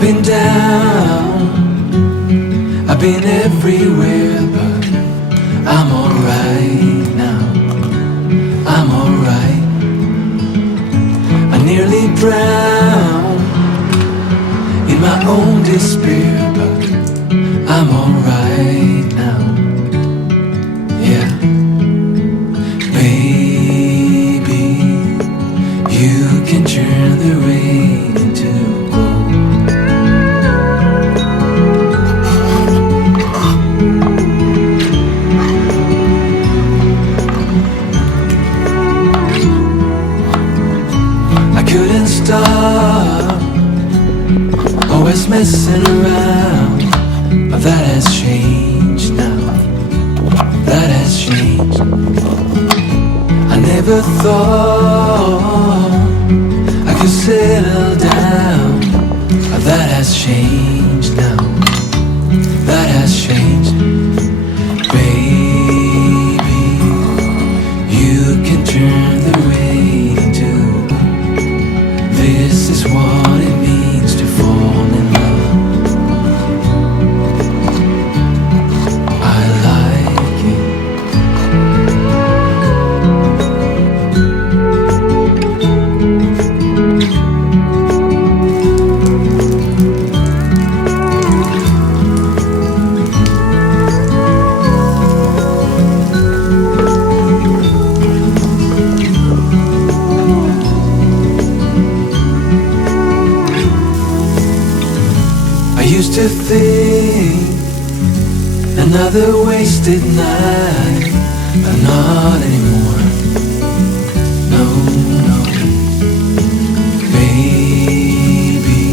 I've been down, I've been everywhere, but I'm alright now. I'm alright. I nearly drowned in my own despair, but I'm alright now. Yeah, baby, you can turn the rain into gold. I couldn't stop, always messing around, but that has changed now. That has changed. I never thought I could settle down, but that has changed now. That has changed. Baby, you can turn the rain into gold. This is what it means to fall in love. I like it. I used to think another wasted night, but not anymore. No, no. Baby,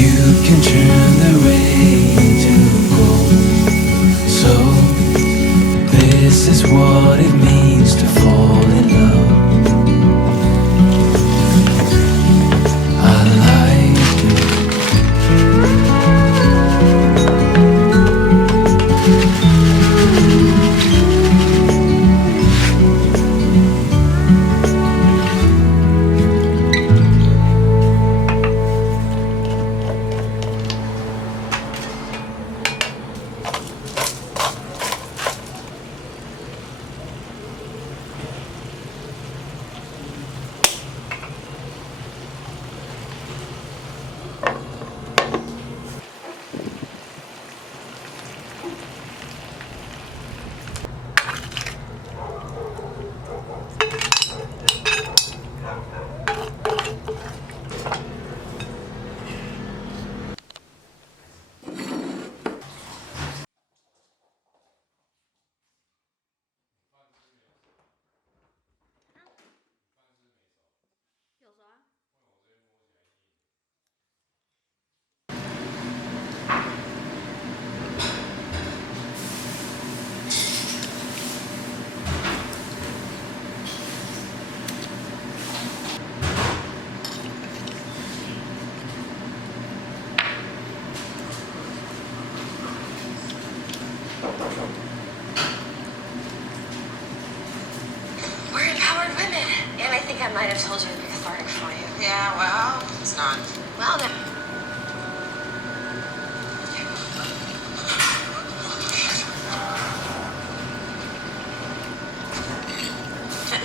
you can turn the rain to gold. So this is what it means to fall in love. I like it. We're empowered women. And I think I might have told you it'd be cathartic for you. Yeah, well, it's not. Well, then.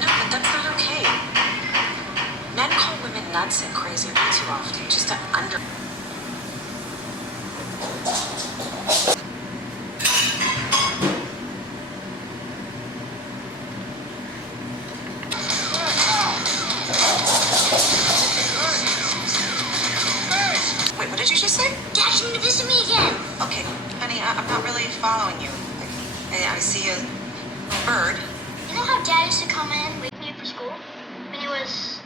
No, but that's not okay. Men call women nuts and crazy way too often, just to under... Wait, what did you just say? Dad came to visit me again. Okay, honey, I'm not really following you. I see a bird. You know how Dad used to come in and wake me up for school? When he was...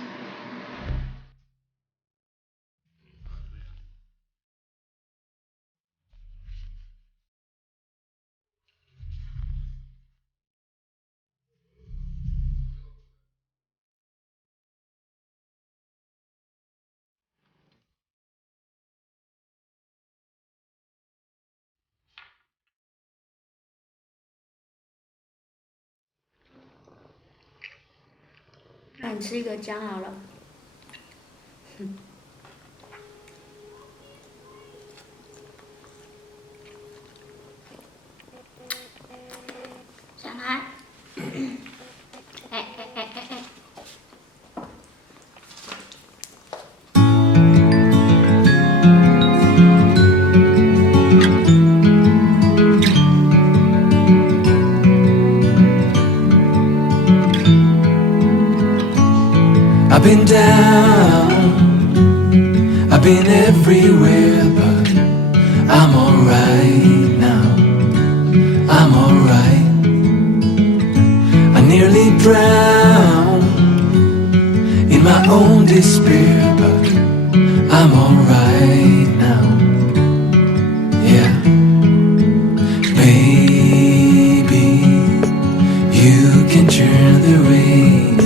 让你吃一个姜好了。been down, I've been everywhere, but I'm alright now. I'm alright. I nearly drowned in my own despair, but I'm alright now. Yeah, baby, you can turn the rain